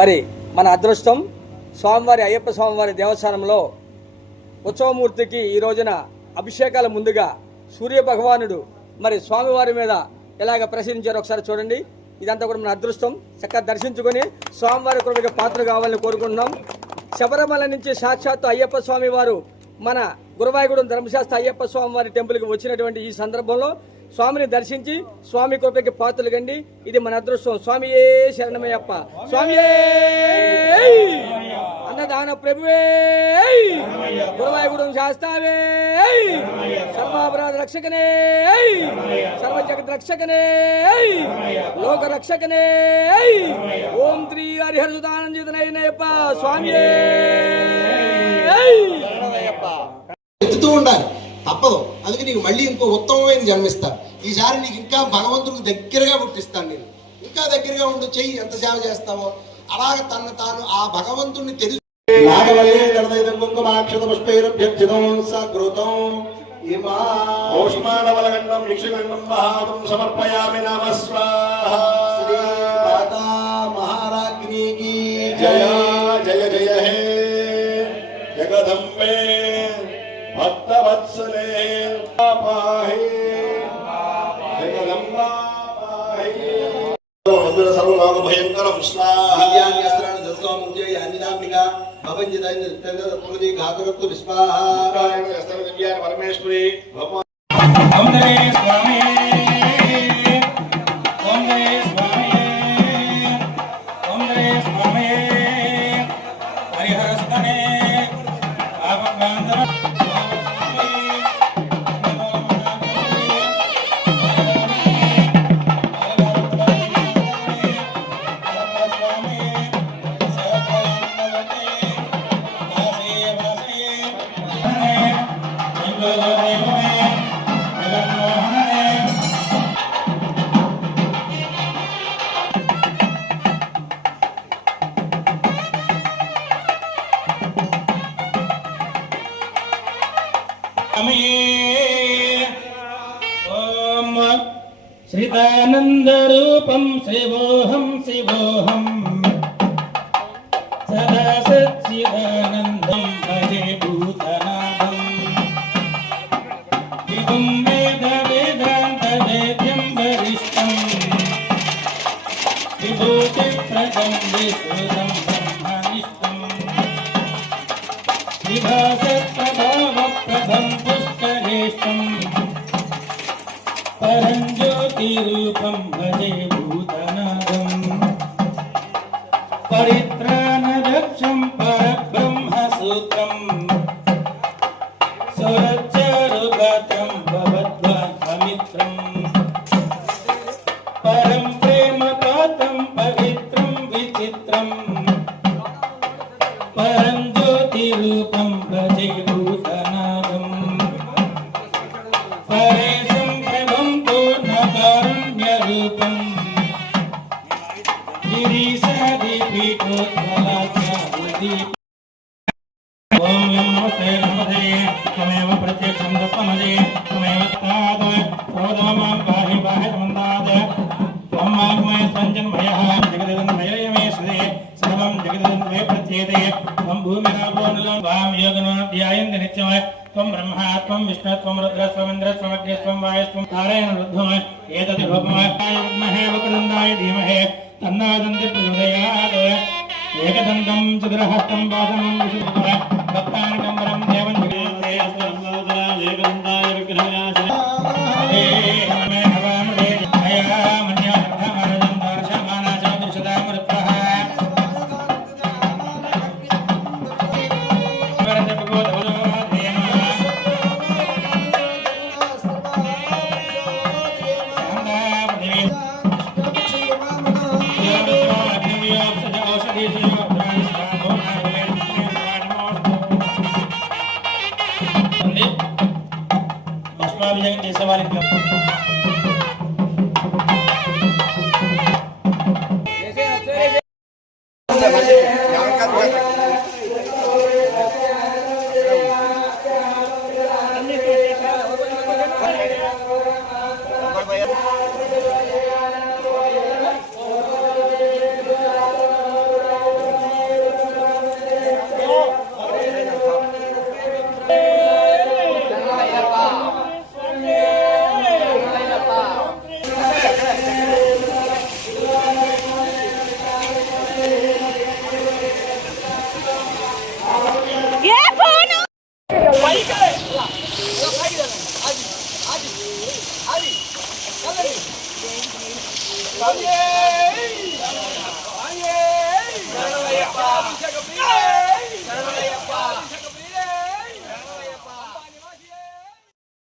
మరి మన అదృష్టం స్వామివారి అయ్యప్ప స్వామివారి దేవస్థానంలో ఉత్సవమూర్తికి ఈ రోజున అభిషేకాల ముందుగా సూర్య భగవానుడు మరి స్వామివారి మీద ఎలాగ ప్రసరించారో ఒకసారి చూడండి. ఇదంతా కూడా మన అదృష్టం. చక్కగా దర్శించుకొని స్వామివారి కృపకి పాత్ర కావాలని కోరుకుంటున్నాం. శబరిమల నుంచి సాక్షాత్తు అయ్యప్ప స్వామి వారు మన గురువాయూగూడెం ధర్మశాస్త్ర అయ్యప్ప స్వామి వారి టెంపుల్కి వచ్చినటువంటి ఈ సందర్భంలో స్వామిని దర్శించి స్వామి కృపకి పాత్రలు కండి. ఇది మన అదృష్టం. స్వామియే శరణమయ్యప్ప, స్వామియే అన్నదాన ప్రభువే, గురువాయూగూడెం శాస్త్రావే, సర్వాపరాధ రక్షకనే, సర్వ జగత్ రక్షకనే, లోక రక్షకనే, ఓం శ్రీ హరిహర సుధానందితనయ్యప్ప స్వామియే. ఎత్తుతూ ఉండాలి, తప్పదు. అందుకే నీకు మళ్ళీ ఇంకో ఉత్తమమైన జన్మిస్తాను. ఈసారి నీకు ఇంకా భగవంతుడికి దగ్గరగా పుట్టిస్తాను. నేను ఇంకా దగ్గరగా ఉండు, చెయ్యి, ఎంత సేవ చేస్తావో అలాగే తను తాను ఆ భగవంతుడిని తెలుసు. సమర్పయామి నమ స్వాహ. మహారాజ్ఞికి జయ జయ జయ హే జగదంబే భక్తవత్సలే పాహి జగదంబా పాహి. సర్వలోక భయంకరం స్వాహాన్యస్త్రాన్ని దర్శనం అన్నిదాంబిగా భవంజి ఘాతకత్వ విస్వాహారాయణ దివ్యాన్ని పరమేశ్వరి భగవాన్. శ్రీతానందరూపం శివోహం శివోహం సదా సచ్చిదానందం భజే భూతనాథం విభుం వేద వేదాంత వేద్యం వరిష్టం విభూతి ప్రదం విశ్రుతం బ్రహ్మనిష్టం విభాసత్ ప్రభావ ప్రదం పుష్కరేష్టం పరంజ్యోతిరూపం భజే భూతనాథం పరిత్రాణదక్షం పరబ్రహ్మసూత్రం సురచారుగాత్రం భవద్వామిత్రం పరం ప్రేమపాత్రం పవిత్రం విచిత్రం పరంజ్యోతిరూపం భజే భూతనాథం పరేశం ప్రభం పూర్ణకారుణ్యరూపం గిరీశాదిపీఠోత్పలాచార్యదీప. ఓం నమస్తే నమస్తే త్వమేవ ప్రత్యక్షం దత్తమజే త్వమేవ తాద్ సోదమాం పాహి పాహి మందాద్ త్వం వాగ్మయ సంజన్మయః జగదన్మయమే శ్రీ సర్వం జగదన్మయ ప్రత్యేతే త్వం భూమిరాపో నలో వాం యోగనో ధ్యాయంతి నిత్యమ త్వం బ్రహ్మ త్వం విష్ణు త్వం రుద్ర త్వమింద్ర త్వమగ్ని త్వం వాయు త్వం నారాయణ రుద్ధం ఏతది రూపమాయ విద్మహే వక్రందాయ ధీమహి తన్నో దంతి ప్రచోదయాత్. ఏకదంతం చతురహస్తం పాదమం విశుద్ధ భక్తానికంబరం దేవం జగదే ఏకదంతాయ విగ్రహాయ హమే హవామదే హయామన్యా ధర్మరాజం దర్శమానా చతుర్శతా మృత్యః పుష్పాభిషేకం చేసేవారికి శరణమయ్యప్ప